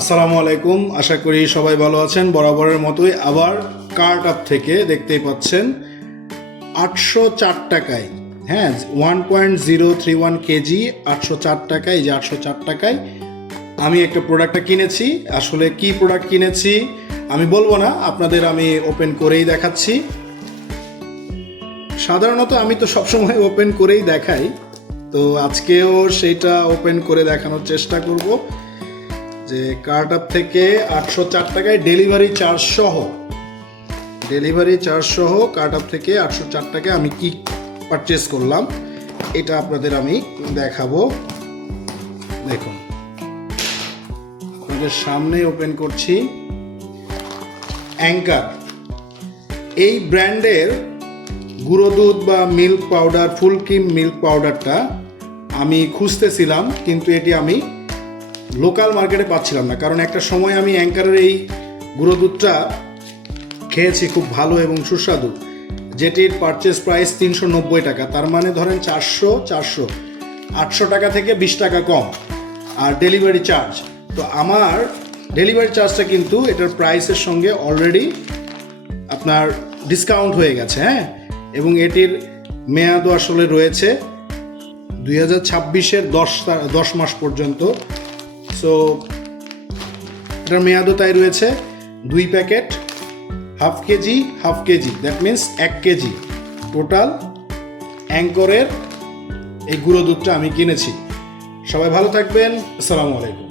আসসালামু আলাইকুম, আশা করি সবাই ভালো আছেন। বরাবরের মতোই আবার কার্ট আপ থেকে দেখতেই পাচ্ছেন 804 টাকায়, হ্যাঁ 1.031 কেজি 804 টাকায়। এই যে 804 টাকায় আমি একটা প্রোডাক্টটা কিনেছি। আসলে কি প্রোডাক্ট কিনেছি আমি বলবো না, আপনাদের আমি ওপেন করেই দেখাচ্ছি। সাধারণত আমি তো সবসময় ওপেন করেই দেখাই, তো আজকেও সেইটা ওপেন করে দেখানোর চেষ্টা করব। যে কার্ট আপ থেকে 804 টাকায় ডেলিভারি চার্জ সহ কার্ট আপ থেকে 804 টাকায় আমি কি পারচেস করলাম এটা আপনাদের আমি দেখাবো। দেখুন, আপনাদের সামনে ওপেন করছি। অ্যাঙ্কার এই ব্র্যান্ডের গুঁড়ো দুধ বা milk powder, full cream milk পাউডারটা আমি খুঁজতেছিলাম, কিন্তু এটি আমি লোকাল মার্কেটে পাচ্ছিলাম না। কারণ একটা সময় আমি অ্যাঙ্কারের এই গুঁড়ো দুধটা খেয়েছি, খুব ভালো এবং সুস্বাদু, যেটির পারচেস প্রাইস 390 টাকা। তার মানে ধরেন 800 টাকা থেকে 20 টাকা কম। আর ডেলিভারি চার্জ, তো আমার ডেলিভারি চার্জটা কিন্তু এটার প্রাইসের সঙ্গে অলরেডি আপনার ডিসকাউন্ট হয়ে গেছে, হ্যাঁ। এবং এটির মেয়াদও আসলে রয়েছে 2026-এর 10 মাস পর্যন্ত। সো এটার মেয়াদও তাই রয়েছে। 2 packet half KG, that means 1 KG total অ্যাঙ্করের এই গুঁড়ো দুধটা আমি কিনেছি। সবাই ভালো থাকবেন। আসসালামু আলাইকুম।